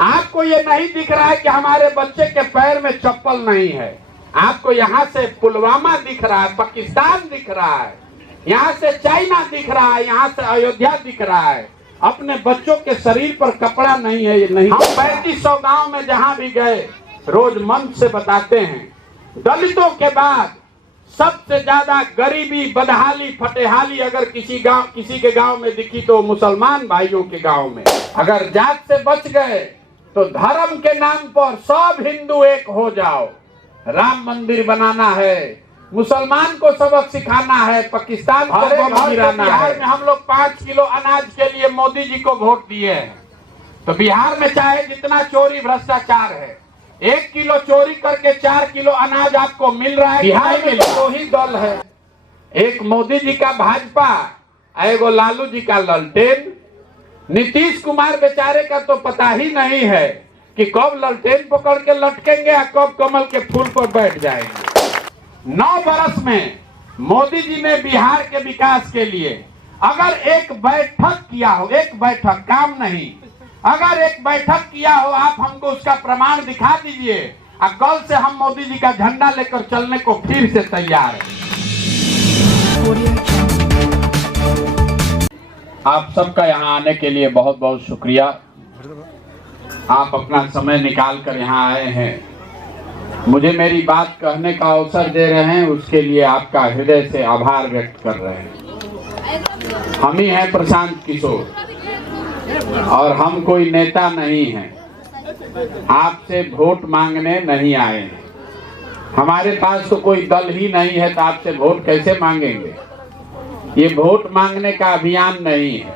आपको ये नहीं दिख रहा है कि हमारे बच्चे के पैर में चप्पल नहीं है। आपको यहाँ से पुलवामा दिख रहा है, पाकिस्तान दिख रहा है, यहाँ से चाइना दिख रहा है, यहाँ से अयोध्या दिख रहा है। अपने बच्चों के शरीर पर कपड़ा नहीं है। ये नहीं, हम 3500 गांव में जहाँ भी गए रोज मंच से बताते हैं, दलितों के बाद सबसे ज्यादा गरीबी, बदहाली, फटेहाली अगर किसी के गांव में दिखी तो मुसलमान भाइयों के गांव में। अगर जात से बच गए तो धर्म के नाम पर सब हिंदू एक हो जाओ। राम मंदिर बनाना है, मुसलमान को सबक सिखाना है, पाकिस्तान को गिराना है। बिहार में हम लोग 5 किलो अनाज के लिए मोदी जी को वोट दिए हैं। तो बिहार में चाहे जितना चोरी भ्रष्टाचार है, 1 किलो चोरी करके 4 किलो अनाज आपको मिल रहा है। बिहार में दो ही दल है, एक मोदी जी का भाजपा, एगो लालू जी का ललटेन। नीतीश कुमार बेचारे का तो पता ही नहीं है कि कब ललटेन पकड़ के लटकेंगे या कब कमल के फूल पर बैठ जाएंगे। 9 बरस में मोदी जी ने बिहार के विकास के लिए अगर एक बैठक किया हो, एक बैठक, काम नहीं, अगर एक बैठक किया हो, आप हमको उसका प्रमाण दिखा दीजिए और कल से हम मोदी जी का झंडा लेकर चलने को फिर से तैयार हैं। आप सबका यहाँ आने के लिए बहुत बहुत शुक्रिया। आप अपना समय निकाल कर यहाँ आए हैं, मुझे मेरी बात कहने का अवसर दे रहे हैं, उसके लिए आपका हृदय से आभार व्यक्त कर रहे हैं। हम ही हैं प्रशांत किशोर और हम कोई नेता नहीं हैं, आपसे वोट मांगने नहीं आए हैं। हमारे पास तो कोई दल ही नहीं है, तो आपसे वोट कैसे मांगेंगे। ये वोट मांगने का अभियान नहीं है।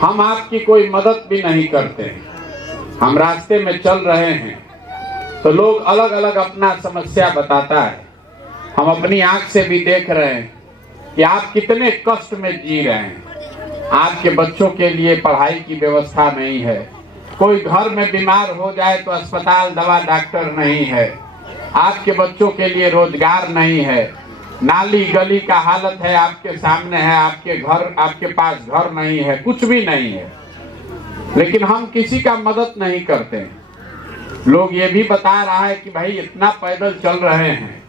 हम आपकी कोई मदद भी नहीं करते हैं। हम रास्ते में चल रहे हैं तो लोग अलग अलग अपना समस्या बताता है, हम अपनी आंख से भी देख रहे हैं कि आप कितने कष्ट में जी रहे हैं। आपके बच्चों के लिए पढ़ाई की व्यवस्था नहीं है, कोई घर में बीमार हो जाए तो अस्पताल, दवा, डॉक्टर नहीं है, आपके बच्चों के लिए रोजगार नहीं है, नाली गली का हालत है आपके सामने है, आपके पास घर नहीं है, कुछ भी नहीं है। लेकिन हम किसी का मदद नहीं करते हैं। लोग ये भी बता रहा है कि भाई इतना पैदल चल रहे हैं,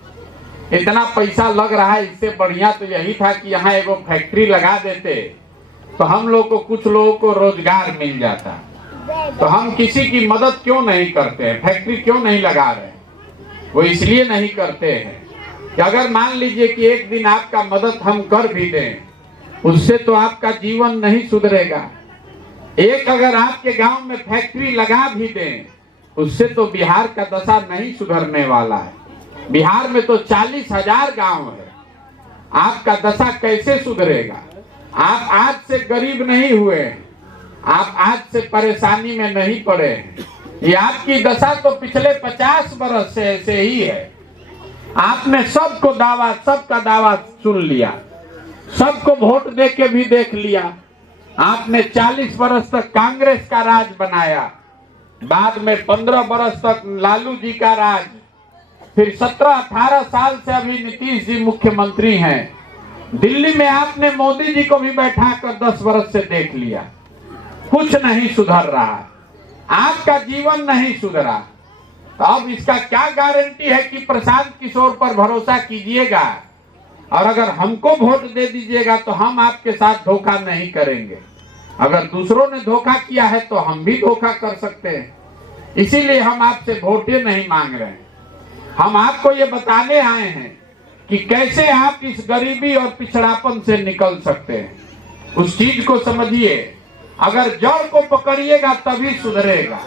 इतना पैसा लग रहा है, इससे बढ़िया तो यही था कि यहाँ एगो फैक्ट्री लगा देते तो हम लोग को, कुछ लोगों को रोजगार मिल जाता। तो हम किसी की मदद क्यों नहीं करते हैं, फैक्ट्री क्यों नहीं लगा रहे हैं? वो इसलिए नहीं करते हैं कि अगर मान लीजिए कि एक दिन आपका मदद हम कर भी दें, उससे तो आपका जीवन नहीं सुधरेगा। एक अगर आपके गांव में फैक्ट्री लगा भी दें, उससे तो बिहार का दशा नहीं सुधरने वाला है। बिहार में तो 40,000 गांव है, आपका दशा कैसे सुधरेगा? आप आज से गरीब नहीं हुए हैं, आप आज से परेशानी में नहीं पड़े हैं। ये आपकी दशा तो पिछले 50 बरस से ऐसे ही है। आपने सबका दावा सुन लिया, सबको वोट दे के भी देख लिया। आपने 40 बरस तक कांग्रेस का राज बनाया, बाद में 15 बरस तक लालू जी का राज, फिर 17-18 साल से अभी नीतीश जी मुख्यमंत्री हैं। दिल्ली में आपने मोदी जी को भी बैठाकर 10 बरस से देख लिया, कुछ नहीं सुधर रहा, आपका जीवन नहीं सुधरा। तो अब इसका क्या गारंटी है कि प्रशांत किशोर पर भरोसा कीजिएगा और अगर हमको वोट दे दीजिएगा तो हम आपके साथ धोखा नहीं करेंगे। अगर दूसरों ने धोखा किया है तो हम भी धोखा कर सकते हैं, इसीलिए हम आपसे वोटें नहीं मांग रहे हैं। हम आपको ये बताने आए हैं कि कैसे आप इस गरीबी और पिछड़ापन से निकल सकते हैं। उस चीज को समझिए, अगर जड़ को पकड़िएगा तभी सुधरेगा।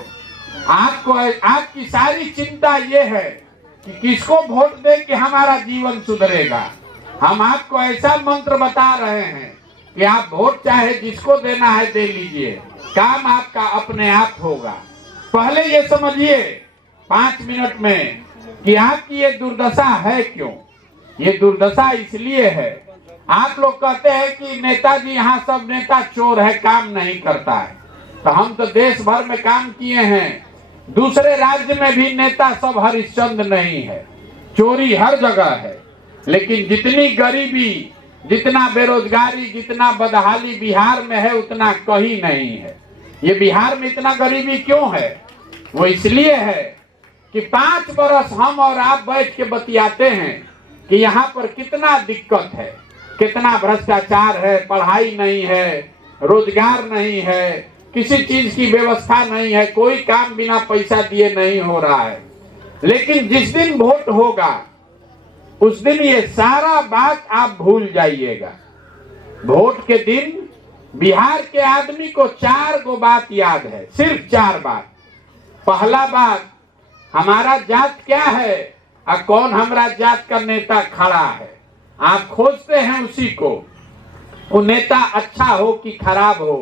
आपकी सारी चिंता ये है कि किसको वोट दे कि हमारा जीवन सुधरेगा। हम आपको ऐसा मंत्र बता रहे हैं कि आप वोट चाहे जिसको देना है दे लीजिए, काम आपका अपने आप होगा। पहले ये समझिए 5 मिनट में कि आपकी ये दुर्दशा है क्यों। ये दुर्दशा इसलिए है, आप लोग कहते हैं कि नेताजी, यहाँ सब नेता चोर है, काम नहीं करता है। तो हम तो देश भर में काम किए हैं, दूसरे राज्य में भी नेता सब हरिश्चंद्र नहीं है, चोरी हर जगह है। लेकिन जितनी गरीबी, जितना बेरोजगारी, जितना बदहाली बिहार में है उतना कहीं नहीं है। ये बिहार में इतना गरीबी क्यों है? वो इसलिए है कि 5 बरस हम और आप बैठ के बतियाते हैं कि यहाँ पर कितना दिक्कत है, कितना भ्रष्टाचार है, पढ़ाई नहीं है, रोजगार नहीं है, किसी चीज की व्यवस्था नहीं है, कोई काम बिना पैसा दिए नहीं हो रहा है। लेकिन जिस दिन वोट होगा उस दिन ये सारा बात आप भूल जाइएगा। वोट के दिन बिहार के आदमी को 4 गो बात याद है, सिर्फ 4 बात। पहला बात, हमारा जात क्या है और कौन हमारा जात का नेता खड़ा है। आप खोजते हैं उसी को। वो नेता अच्छा हो कि खराब हो,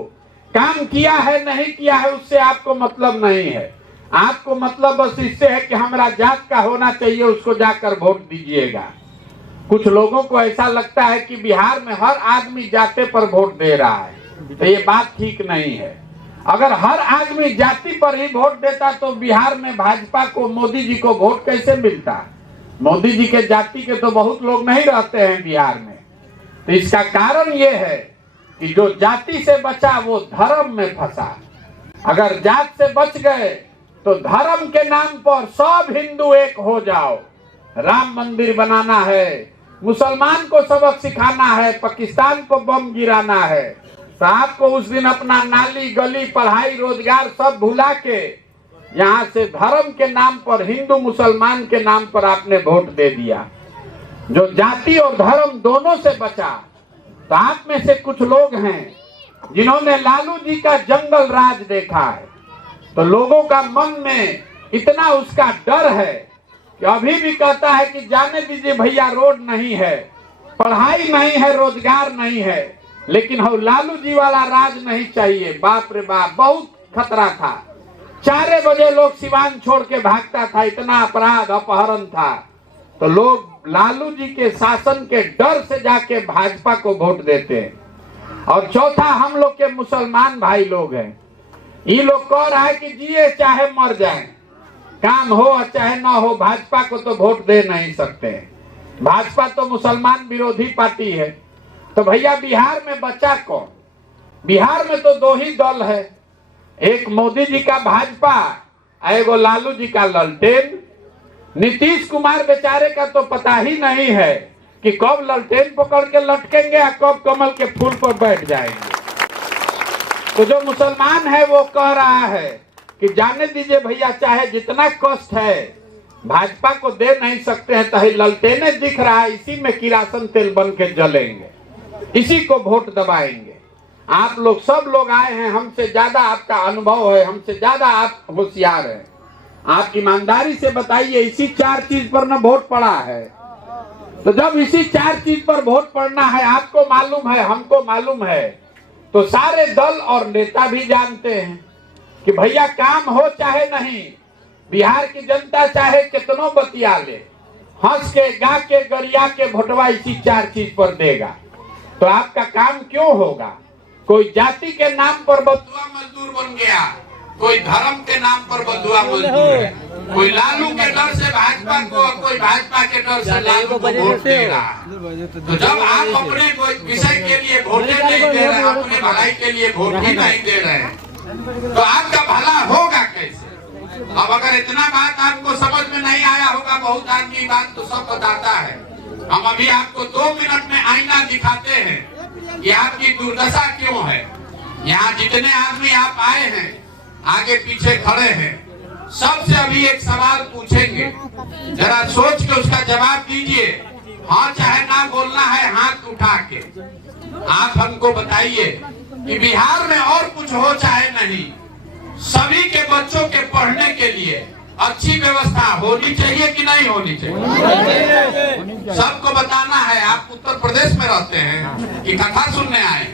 काम किया है नहीं किया है उससे आपको मतलब नहीं है। आपको मतलब बस इससे है कि हमारा जात का होना चाहिए, उसको जाकर वोट दीजिएगा। कुछ लोगों को ऐसा लगता है कि बिहार में हर आदमी जाति पर वोट दे रहा है, तो ये बात ठीक नहीं है। अगर हर आदमी जाति पर ही वोट देता तो बिहार में भाजपा को, मोदी जी को वोट कैसे मिलता? मोदी जी के जाति के तो बहुत लोग नहीं रहते हैं बिहार में। तो इसका कारण ये है कि जो जाति से बचा वो धर्म में फंसा। अगर जात से बच गए तो धर्म के नाम पर सब हिंदू एक हो जाओ। राम मंदिर बनाना है, मुसलमान को सबक सिखाना है, पाकिस्तान को बम गिराना है, तो आपको उस दिन अपना नाली गली पढ़ाई रोजगार सब भुला के यहाँ से धर्म के नाम पर, हिंदू मुसलमान के नाम पर आपने वोट दे दिया। जो जाति और धर्म दोनों से बचा। तो आप में से कुछ लोग हैं जिन्होंने लालू जी का जंगल राज देखा है, तो लोगों का मन में इतना उसका डर है कि अभी भी कहता है कि जाने दीजिए भैया, रोड नहीं है, पढ़ाई नहीं है, रोजगार नहीं है, लेकिन हम लालू जी वाला राज नहीं चाहिए। बाप रे बाप, बहुत खतरा था। 4 बजे लोग सिवान छोड़ के भागता था, इतना अपराध अपहरण था। तो लोग लालू जी के शासन के डर से जाके भाजपा को वोट देते हैं। और चौथा, हम लोग के मुसलमान भाई लोग हैं, ये लोग कह रहा है कि जिए चाहे मर जाए, काम हो चाहे ना हो, भाजपा को तो वोट दे नहीं सकते। भाजपा तो मुसलमान विरोधी पार्टी है। तो भैया बिहार में बचा कौन? बिहार में तो 2 ही दल है, एक मोदी जी का भाजपा, एगो लालू जी का ललटेन। नीतीश कुमार बेचारे का तो पता ही नहीं है कि कब ललटेन पकड़ के लटकेंगे और कब कमल के फूल पर बैठ जाएंगे। तो जो मुसलमान है वो कह रहा है कि जाने दीजिए भैया, चाहे जितना कष्ट है भाजपा को दे नहीं सकते हैं, तो ललटेने दिख रहा है, इसी में किरासन तेल बन के जलेंगे, इसी को वोट दबाएंगे। आप लोग सब लोग आए हैं, हमसे ज्यादा आपका अनुभव है, हमसे ज्यादा आप होशियार हैं। आप ईमानदारी से बताइए, इसी 4 चीज पर न वोट पड़ा है। तो जब इसी 4 चीज पर वोट पड़ना है, आपको मालूम है, हमको मालूम है, तो सारे दल और नेता भी जानते हैं कि भैया काम हो चाहे नहीं, बिहार की जनता चाहे कितनों बतिया ले, हंस के गा के गरिया के वोटवा इसी 4 चीज पर देगा। तो आपका काम क्यों होगा? कोई जाति के नाम पर बदुआ मजदूर बन गया, कोई धर्म के नाम पर बदुआ मजदूर है, कोई लालू के डर से भाजपा को, कोई भाजपा के डर से लालू को वोट दे रहा। तो जब आप अपने कोई विषय के लिए वोट नहीं दे रहे, अपने भलाई के लिए वोट ही नहीं दे रहे, तो आपका भला होगा कैसे? अब अगर इतना बात आपको समझ में नहीं आया होगा, बहुत आदमी बात तो सब बताता है। हम अभी आपको 2 मिनट में आईना दिखाते हैं कि आपकी दुर्दशा क्यों है। यहाँ जितने आदमी आप आए हैं, आगे पीछे खड़े हैं, सबसे अभी एक सवाल पूछेंगे, जरा सोच के उसका जवाब दीजिए। हाँ चाहे ना बोलना है, हाथ उठा के आप हमको बताइए कि बिहार में और कुछ हो चाहे नहीं, सभी के बच्चों के पढ़ने के लिए अच्छी व्यवस्था होनी चाहिए कि नहीं होनी चाहिए? सबको बताना है। आप उत्तर प्रदेश में रहते हैं कि कथा सुनने आए?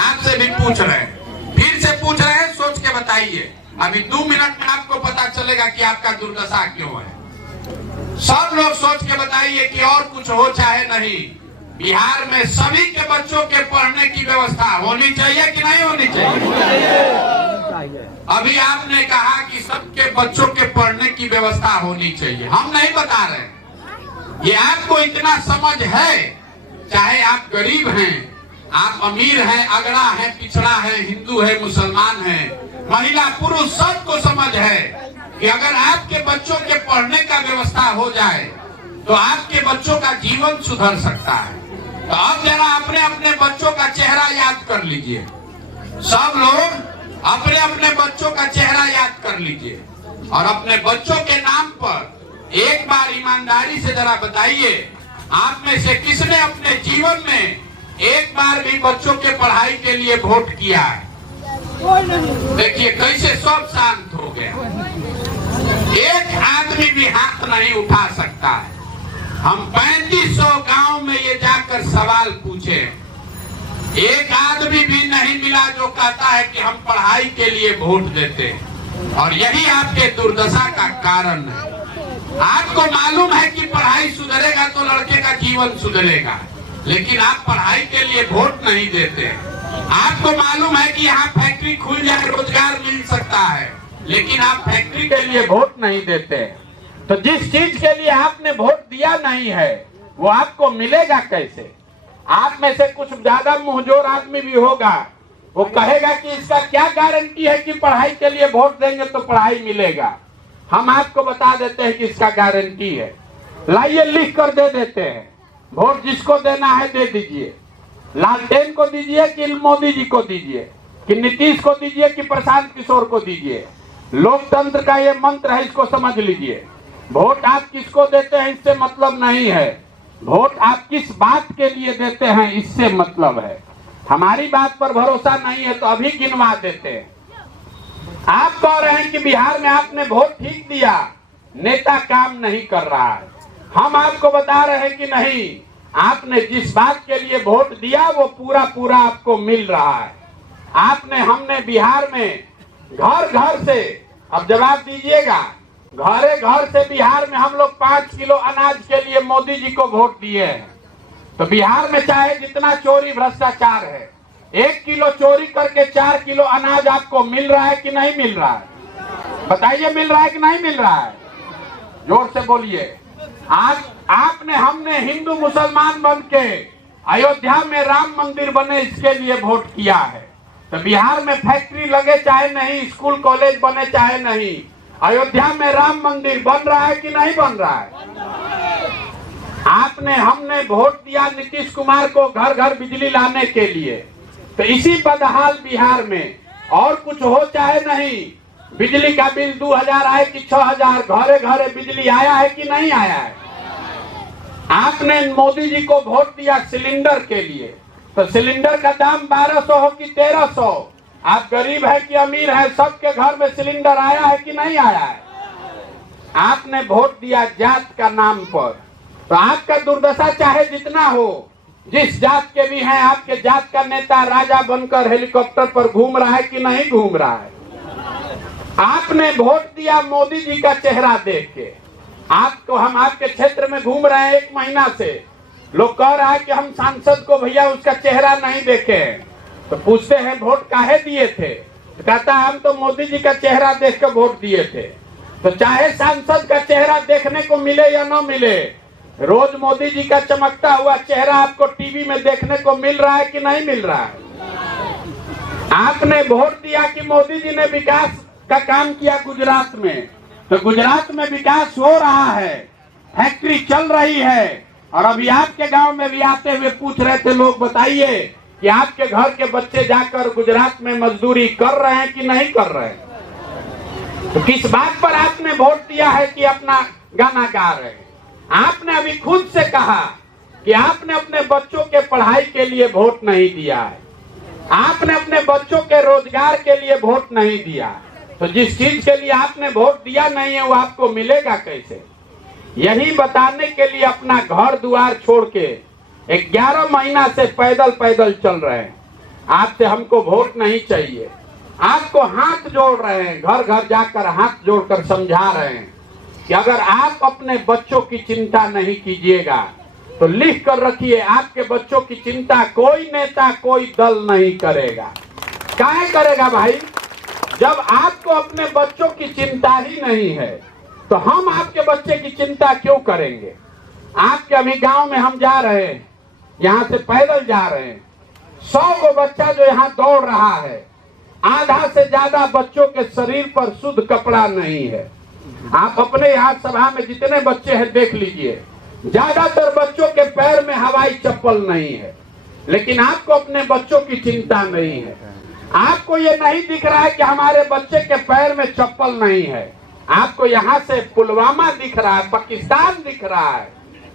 आपसे भी पूछ रहे हैं, फिर से पूछ रहे हैं, सोच के बताइए। अभी 2 मिनट में आपको पता चलेगा कि आपका दुर्दशा क्यों है। सब लोग सोच के बताइए कि और कुछ हो चाहे नहीं, बिहार में सभी के बच्चों के पढ़ने की व्यवस्था होनी चाहिए कि नहीं होनी चाहिए? अभी आपने कहा कि सबके बच्चों के पढ़ने की व्यवस्था होनी चाहिए। हम नहीं बता रहे, ये आपको इतना समझ है, चाहे आप गरीब हैं, आप अमीर हैं, अगड़ा है, पिछड़ा है, हिंदू है, मुसलमान है, महिला पुरुष सबको समझ है कि अगर आपके बच्चों के पढ़ने का व्यवस्था हो जाए तो आपके बच्चों का जीवन सुधर सकता है। तो अब जरा अपने अपने बच्चों का चेहरा याद कर लीजिए, सब लोग अपने अपने बच्चों का चेहरा याद कर लीजिए और अपने बच्चों के नाम पर एक बार ईमानदारी से जरा बताइए, आप में से किसने अपने जीवन में एक बार भी बच्चों के पढ़ाई के लिए वोट किया है? देखिए कैसे सब शांत हो गया, एक आदमी भी हाथ नहीं उठा सकता है। हम 3500 गांव में ये जाकर सवाल पूछे, एक आदमी भी नहीं मिला जो कहता है कि हम पढ़ाई के लिए वोट देते हैं। और यही आपके दुर्दशा का कारण है। आपको मालूम है कि पढ़ाई सुधरेगा तो लड़के का जीवन सुधरेगा, लेकिन आप पढ़ाई के लिए वोट नहीं देते। आपको मालूम है कि यहाँ फैक्ट्री खुल जाए रोजगार मिल सकता है, लेकिन आप फैक्ट्री के लिए वोट नहीं देते। तो जिस चीज के लिए आपने वोट दिया नहीं है वो आपको मिलेगा कैसे? आप में से कुछ ज्यादा मुंहजोर आदमी भी होगा, वो कहेगा कि इसका क्या गारंटी है कि पढ़ाई के लिए वोट देंगे तो पढ़ाई मिलेगा। हम आपको बता देते हैं कि इसका गारंटी है, लाइए लिख कर दे देते हैं। वोट जिसको देना है दे दीजिए, लालटेन को दीजिए कि मोदी जी को दीजिए, कि नीतीश को दीजिए कि प्रशांत किशोर को दीजिए। लोकतंत्र का ये मंत्र है, इसको समझ लीजिए। वोट आप किसको देते हैं इससे मतलब नहीं है, वोट आप किस बात के लिए देते हैं इससे मतलब है। हमारी बात पर भरोसा नहीं है तो अभी गिनवा देते हैं। आप कह रहे हैं कि बिहार में आपने वोट ठीक दिया, नेता काम नहीं कर रहा है। हम आपको बता रहे हैं कि नहीं, आपने जिस बात के लिए वोट दिया वो पूरा पूरा आपको मिल रहा है। आपने हमने बिहार में घर घर से, अब जवाब दीजिएगा, घरे घर से बिहार में हम लोग 5 किलो अनाज के लिए मोदी जी को वोट दिए हैं। तो बिहार में चाहे जितना चोरी भ्रष्टाचार है, 1 किलो चोरी करके 4 किलो अनाज आपको मिल रहा है कि नहीं मिल रहा है? बताइए, मिल रहा है कि नहीं मिल रहा है? जोर से बोलिए। आज आपने हमने हिंदू मुसलमान बन के अयोध्या में राम मंदिर बने इसके लिए वोट किया है। तो बिहार में फैक्ट्री लगे चाहे नहीं, स्कूल कॉलेज बने चाहे नहीं, अयोध्या में राम मंदिर बन रहा है कि नहीं बन रहा है? आपने हमने वोट दिया नीतीश कुमार को घर घर बिजली लाने के लिए। तो इसी बदहाल बिहार में और कुछ हो चाहे नहीं, बिजली का बिल 2000 आए कि 6000, घरे घरे बिजली आया है कि नहीं आया है? आपने मोदी जी को वोट दिया सिलेंडर के लिए, तो सिलेंडर का दाम 1200 हो कि 1300, आप गरीब है कि अमीर है, सबके घर में सिलेंडर आया है कि नहीं आया है? आपने वोट दिया जात का नाम पर। तो आपका दुर्दशा चाहे जितना हो, जिस जात के भी हैं, आपके जात का नेता राजा बनकर हेलीकॉप्टर पर घूम रहा है कि नहीं घूम रहा है? आपने वोट दिया मोदी जी का चेहरा देख के। आपको, हम आपके क्षेत्र में घूम रहे हैं 1 महीना से, लोग कह रहा है कि हम सांसद को भैया उसका चेहरा नहीं देखे। तो पूछते हैं वोट काहे दिए थे? तो कहता है हम तो मोदी जी का चेहरा देख कर वोट दिए थे। तो चाहे सांसद का चेहरा देखने को मिले या न मिले, रोज मोदी जी का चमकता हुआ चेहरा आपको टीवी में देखने को मिल रहा है कि नहीं मिल रहा है? आपने वोट दिया कि मोदी जी ने विकास का काम किया गुजरात में, तो गुजरात में विकास हो रहा है, फैक्ट्री चल रही है। और अभी आपके गांव में भी आते हुए पूछ रहे थे लोग, बताइए कि आपके घर के बच्चे जाकर गुजरात में मजदूरी कर रहे हैं कि नहीं कर रहे हैं? तो किस बात पर आपने वोट दिया है कि अपना गाना गा रहे हैं? आपने अभी खुद से कहा कि आपने अपने बच्चों के पढ़ाई के लिए वोट नहीं दिया है, आपने अपने बच्चों के रोजगार के लिए वोट नहीं दिया। तो जिस चीज के लिए आपने वोट दिया नहीं है वो आपको मिलेगा कैसे? यही बताने के लिए अपना घर द्वार छोड़ के 11 महीना से पैदल पैदल चल रहे हैं। आपसे हमको वोट नहीं चाहिए। आपको हाथ जोड़ रहे हैं, घर घर जाकर हाथ जोड़कर समझा रहे हैं कि अगर आप अपने बच्चों की चिंता नहीं कीजिएगा तो लिख कर रखिए, आपके बच्चों की चिंता कोई नेता कोई दल नहीं करेगा। काहे करेगा भाई? जब आपको अपने बच्चों की चिंता ही नहीं है तो हम आपके बच्चे की चिंता क्यों करेंगे? आपके अभी गांव में हम जा रहे हैं, यहाँ से पैदल जा रहे हैं, 100 को बच्चा जो यहाँ दौड़ रहा है, आधा से ज्यादा बच्चों के शरीर पर शुद्ध कपड़ा नहीं है। आप अपने यहाँ सभा में जितने बच्चे हैं देख लीजिए, ज्यादातर बच्चों के पैर में हवाई चप्पल नहीं है। लेकिन आपको अपने बच्चों की चिंता नहीं है। आपको ये नहीं दिख रहा है कि हमारे बच्चे के पैर में चप्पल नहीं है। आपको यहाँ से पुलवामा दिख रहा है, पाकिस्तान दिख रहा है,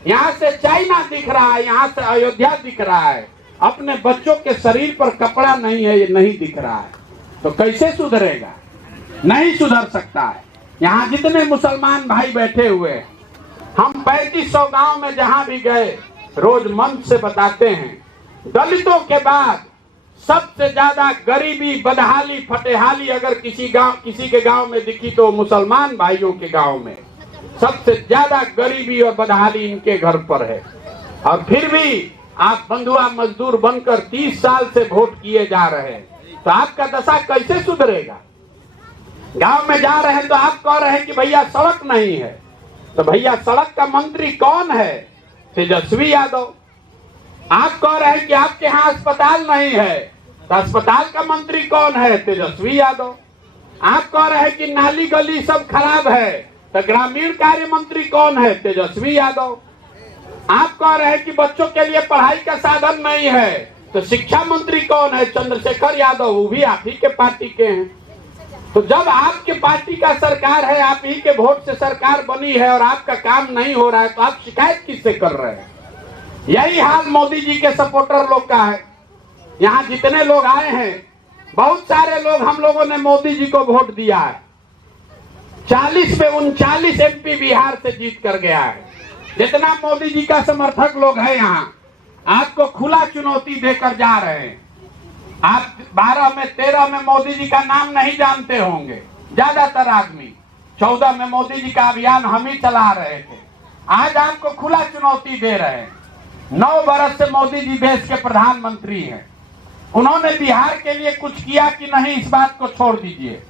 यहाँ से चाइना दिख रहा है, यहाँ से अयोध्या दिख रहा है। अपने बच्चों के शरीर पर कपड़ा नहीं है, ये नहीं दिख रहा है। तो कैसे सुधरेगा? नहीं सुधर सकता है। यहाँ जितने मुसलमान भाई बैठे हुए हैं, हम 3500 गांव में जहां भी गए, रोज मन से बताते हैं, दलितों के बाद सबसे ज्यादा गरीबी, बदहाली, फटेहाली अगर किसी के गांव में दिखी तो मुसलमान भाइयों के गांव में सबसे ज्यादा गरीबी और बदहाली इनके घर पर है। और फिर भी आप बंधुआ मजदूर बनकर 30 साल से वोट किए जा रहे हैं, तो आपका दशा कैसे सुधरेगा? गांव में जा रहे हैं तो आप कह रहे हैं कि भैया सड़क नहीं है, तो भैया सड़क का मंत्री कौन है? तेजस्वी यादव। आप कह रहे हैं कि आपके यहाँ अस्पताल नहीं है, तो अस्पताल का मंत्री कौन है? तेजस्वी यादव। आप कह रहे हैं कि नाली गली सब खराब है, तो ग्रामीण कार्य मंत्री कौन है? तेजस्वी यादव। आप कह रहे हैं कि बच्चों के लिए पढ़ाई का साधन नहीं है, तो शिक्षा मंत्री कौन है? चंद्रशेखर यादव, वो भी आप ही के पार्टी के हैं। तो जब आपके पार्टी का सरकार है, आप ही के वोट से सरकार बनी है और आपका काम नहीं हो रहा है, तो आप शिकायत किससे कर रहे हैं? यही हाल मोदी जी के सपोर्टर लोग का है। यहाँ जितने लोग आए हैं, बहुत सारे लोग, हम लोगों ने मोदी जी को वोट दिया है। 40 में 39 MP बिहार से जीत कर गया है। जितना मोदी जी का समर्थक लोग है यहाँ, आपको खुला चुनौती देकर जा रहे हैं। आप 12 में 13 में मोदी जी का नाम नहीं जानते होंगे ज्यादातर आदमी। 14 में मोदी जी का अभियान हम ही चला रहे थे। आज आपको खुला चुनौती दे रहे हैं। 9 बरस से मोदी जी देश के प्रधानमंत्री हैं। उन्होंने बिहार के लिए कुछ किया कि नहीं, इस बात को छोड़ दीजिए।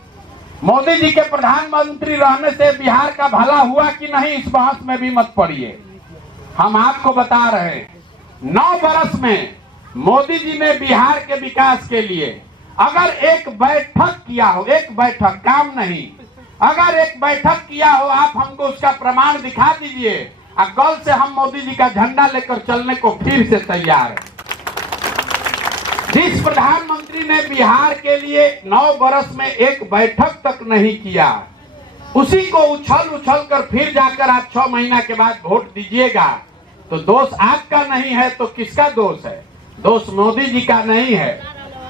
मोदी जी के प्रधानमंत्री रहने से बिहार का भला हुआ कि नहीं, इस बहस में भी मत पड़िए। हम आपको बता रहे हैं, 9 बरस में मोदी जी ने बिहार के विकास के लिए अगर एक बैठक किया हो, एक बैठक, काम नहीं, अगर एक बैठक किया हो, आप हमको उसका प्रमाण दिखा दीजिए। और कल से हम मोदी जी का झंडा लेकर चलने को फिर से तैयार है। जिस प्रधानमंत्री ने बिहार के लिए 9 बरस में एक बैठक तक नहीं किया, उसी को उछल उछल कर फिर जाकर आप 6 महीना के बाद वोट दीजिएगा, तो दोष आपका नहीं है तो किसका दोष है? दोष मोदी जी का नहीं है।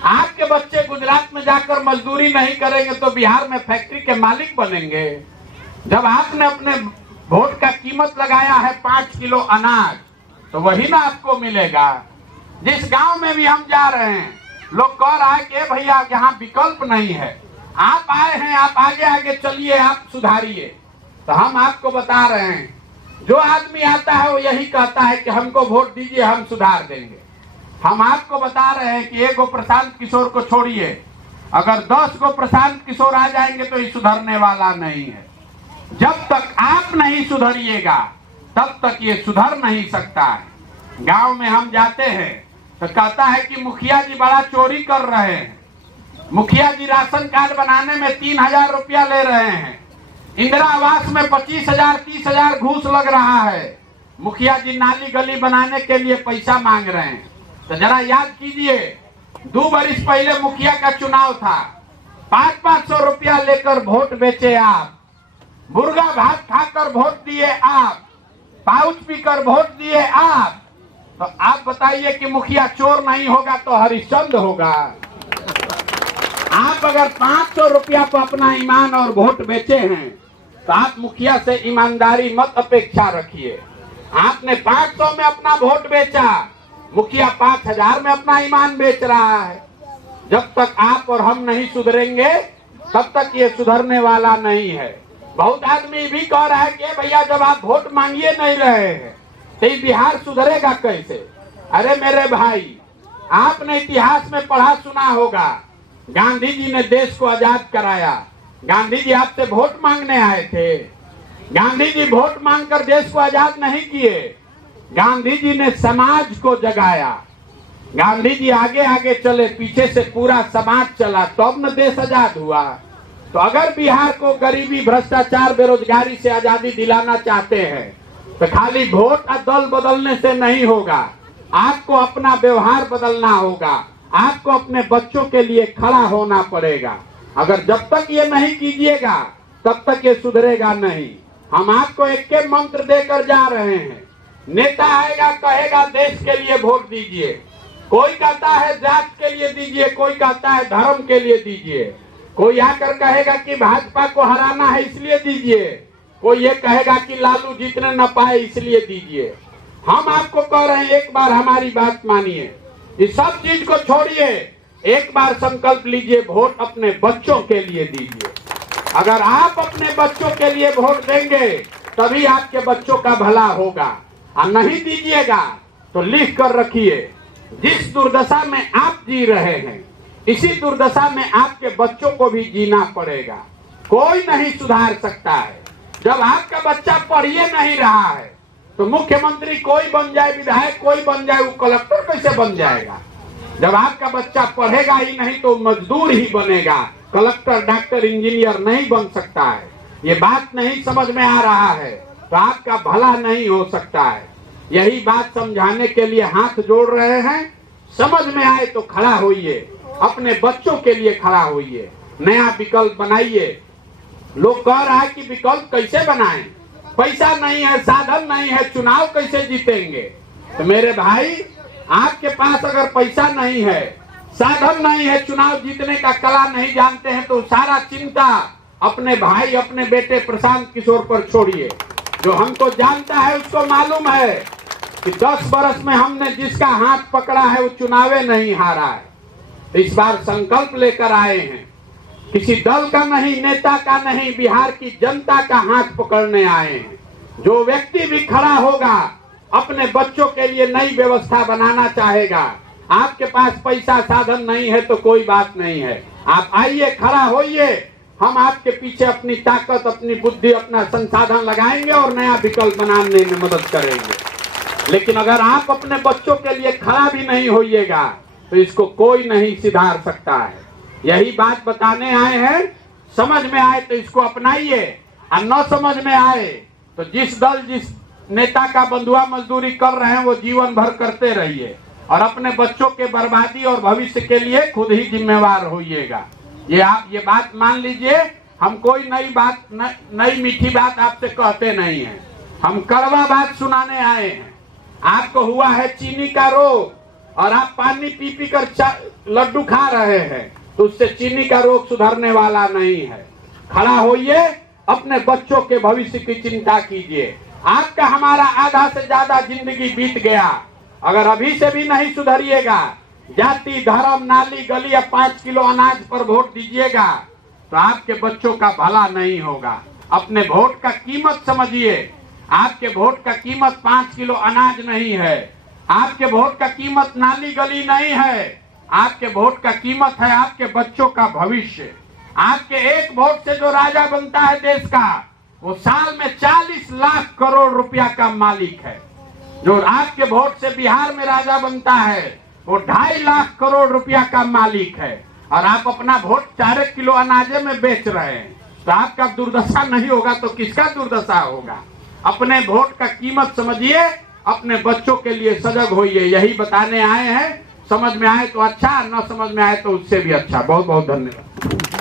आपके बच्चे गुजरात में जाकर मजदूरी नहीं करेंगे तो बिहार में फैक्ट्री के मालिक बनेंगे। जब आपने अपने वोट का कीमत लगाया है 5 किलो अनाज, तो वही ना आपको मिलेगा। जिस गांव में भी हम जा रहे हैं, लोग कह रहा है कि भैया यहाँ विकल्प नहीं है, आप आए हैं, आप आगे आगे चलिए, आप सुधारिए। तो हम आपको बता रहे हैं, जो आदमी आता है वो यही कहता है कि हमको वोट दीजिए, हम सुधार देंगे। हम आपको बता रहे हैं कि 1 गो प्रशांत किशोर को छोड़िए, अगर 10 गो प्रशांत किशोर आ जाएंगे तो ये सुधरने वाला नहीं है। जब तक आप नहीं सुधरिएगा तब तक ये सुधर नहीं सकता है। गांव में हम जाते हैं तो कहता है कि मुखिया जी बड़ा चोरी कर रहे हैं, मुखिया जी राशन कार्ड बनाने में 3000 रुपया ले रहे हैं, इंदिरा आवास में 25,000 30,000 घूस लग रहा है, मुखिया जी नाली गली बनाने के लिए पैसा मांग रहे हैं। तो जरा याद कीजिए, 2 बरिस पहले मुखिया का चुनाव था, 500-500 रुपया लेकर वोट बेचे आप, मुर्गा भात खाकर वोट दिए आप, पाउच पीकर वोट दिए आप। तो आप बताइए कि मुखिया चोर नहीं होगा तो हरिश्चंद्र होगा? आप अगर 500 रुपया पर अपना ईमान और वोट बेचे हैं तो आप मुखिया से ईमानदारी मत अपेक्षा रखिए। आपने 500 में अपना वोट बेचा, मुखिया 5000 में अपना ईमान बेच रहा है। जब तक आप और हम नहीं सुधरेंगे तब तक ये सुधरने वाला नहीं है। बहुत आदमी भी कह रहा है कि भैया जब आप वोट मांगिए नहीं रहे हैं तो ये बिहार सुधरेगा कैसे? अरे मेरे भाई, आपने इतिहास में पढ़ा सुना होगा, गांधी जी ने देश को आजाद कराया। गांधी जी आपसे वोट मांगने आए थे। गांधी जी वोट मांगकर देश को आजाद नहीं किए, गांधी जी ने समाज को जगाया। गांधी जी आगे आगे चले, पीछे से पूरा समाज चला, तब न देश आजाद हुआ। तो अगर बिहार को गरीबी, भ्रष्टाचार, बेरोजगारी से आजादी दिलाना चाहते हैं तो खाली वोट और दल बदलने से नहीं होगा। आपको अपना व्यवहार बदलना होगा, आपको अपने बच्चों के लिए खड़ा होना पड़ेगा। अगर जब तक ये नहीं कीजिएगा तब तक ये सुधरेगा नहीं। हम आपको एक मंत्र देकर जा रहे हैं। नेता आएगा, कहेगा देश के लिए वोट दीजिए, कोई कहता है जात के लिए दीजिए, कोई कहता है धर्म के लिए दीजिए, कोई आकर कहेगा कि भाजपा को हराना है इसलिए दीजिए, कोई ये कहेगा कि लालू जीतने न पाए इसलिए दीजिए। हम आपको कह रहे हैं, एक बार हमारी बात मानिए, इस सब चीज को छोड़िए, एक बार संकल्प लीजिए, वोट अपने बच्चों के लिए दीजिए। अगर आप अपने बच्चों के लिए वोट देंगे तभी आपके बच्चों का भला होगा, और नहीं दीजिएगा तो लिख कर रखिए, जिस दुर्दशा में आप जी रहे हैं इसी दुर्दशा में आपके बच्चों को भी जीना पड़ेगा। कोई नहीं सुधार सकता है। जब आपका बच्चा पढ़िए नहीं रहा है तो मुख्यमंत्री कोई बन जाए, विधायक कोई बन जाए, वो कलेक्टर कैसे बन जाएगा? जब आपका बच्चा पढ़ेगा ही नहीं तो मजदूर ही बनेगा, कलेक्टर, डॉक्टर, इंजीनियर नहीं बन सकता है। ये बात नहीं समझ में आ रहा है तो आपका भला नहीं हो सकता है। यही बात समझाने के लिए हाथ जोड़ रहे हैं। समझ में आए तो खड़ा होइए, अपने बच्चों के लिए खड़ा होइए, नया विकल्प बनाइए। लोग कह रहा है कि विकल्प कैसे बनाएं, पैसा नहीं है, साधन नहीं है, चुनाव कैसे जीतेंगे? तो मेरे भाई, आपके पास अगर पैसा नहीं है, साधन नहीं है, चुनाव जीतने का कला नहीं जानते हैं तो सारा चिंता अपने भाई, अपने बेटे प्रशांत किशोर पर छोड़िए। जो हमको जानता है उसको मालूम है कि 10 बरस में हमने जिसका हाथ पकड़ा है वो चुनावे नहीं हारा है। इस बार संकल्प लेकर आए हैं, किसी दल का नहीं, नेता का नहीं, बिहार की जनता का हाथ पकड़ने आए हैं। जो व्यक्ति भी खड़ा होगा अपने बच्चों के लिए नई व्यवस्था बनाना चाहेगा। आपके पास पैसा साधन नहीं है तो कोई बात नहीं है, आप आइए, खड़ा होइए, हम आपके पीछे अपनी ताकत, अपनी बुद्धि, अपना संसाधन लगाएंगे और नया विकल्प बनाने में मदद करेंगे। लेकिन अगर आप अपने बच्चों के लिए खड़ा भी नहीं होइएगा तो इसको कोई नहीं सुधार सकता है। यही बात बताने आए हैं। समझ में आए तो इसको अपनाइए, और न समझ में आए तो जिस दल, जिस नेता का बंधुआ मजदूरी कर रहे हैं वो जीवन भर करते रहिए, और अपने बच्चों के बर्बादी और भविष्य के लिए खुद ही जिम्मेवार होइएगा। ये आप ये बात मान लीजिए। हम कोई नई मीठी बात आपसे कहते नहीं है, हम कड़वा बात सुनाने आए हैं। आपको हुआ है चीनी का रोग और आप पानी पी पी कर लड्डू खा रहे हैं तो उससे चीनी का रोग सुधरने वाला नहीं है। खड़ा होइए, अपने बच्चों के भविष्य की चिंता कीजिए। आपका हमारा आधा से ज्यादा जिंदगी बीत गया, अगर अभी से भी नहीं सुधरिएगा, जाति, धर्म, नाली, गली या 5 किलो अनाज पर वोट दीजिएगा तो आपके बच्चों का भला नहीं होगा। अपने वोट का कीमत समझिए। आपके वोट का कीमत 5 किलो अनाज नहीं है, आपके वोट का कीमत नाली गली नहीं है, आपके वोट का कीमत है आपके बच्चों का भविष्य। आपके एक वोट से जो राजा बनता है देश का, वो साल में 40 लाख करोड़ रुपया का मालिक है। जो आपके वोट से बिहार में राजा बनता है वो 2.5 लाख करोड़ रुपया का मालिक है, और आप अपना वोट 4 किलो अनाजे में बेच रहे हैं। तो आपका दुर्दशा नहीं होगा तो किसका दुर्दशा होगा? अपने वोट का कीमत समझिए, अपने बच्चों के लिए सजग होइए। यही बताने आए हैं। समझ में आए तो अच्छा, न समझ में आए तो उससे भी अच्छा। बहुत बहुत धन्यवाद।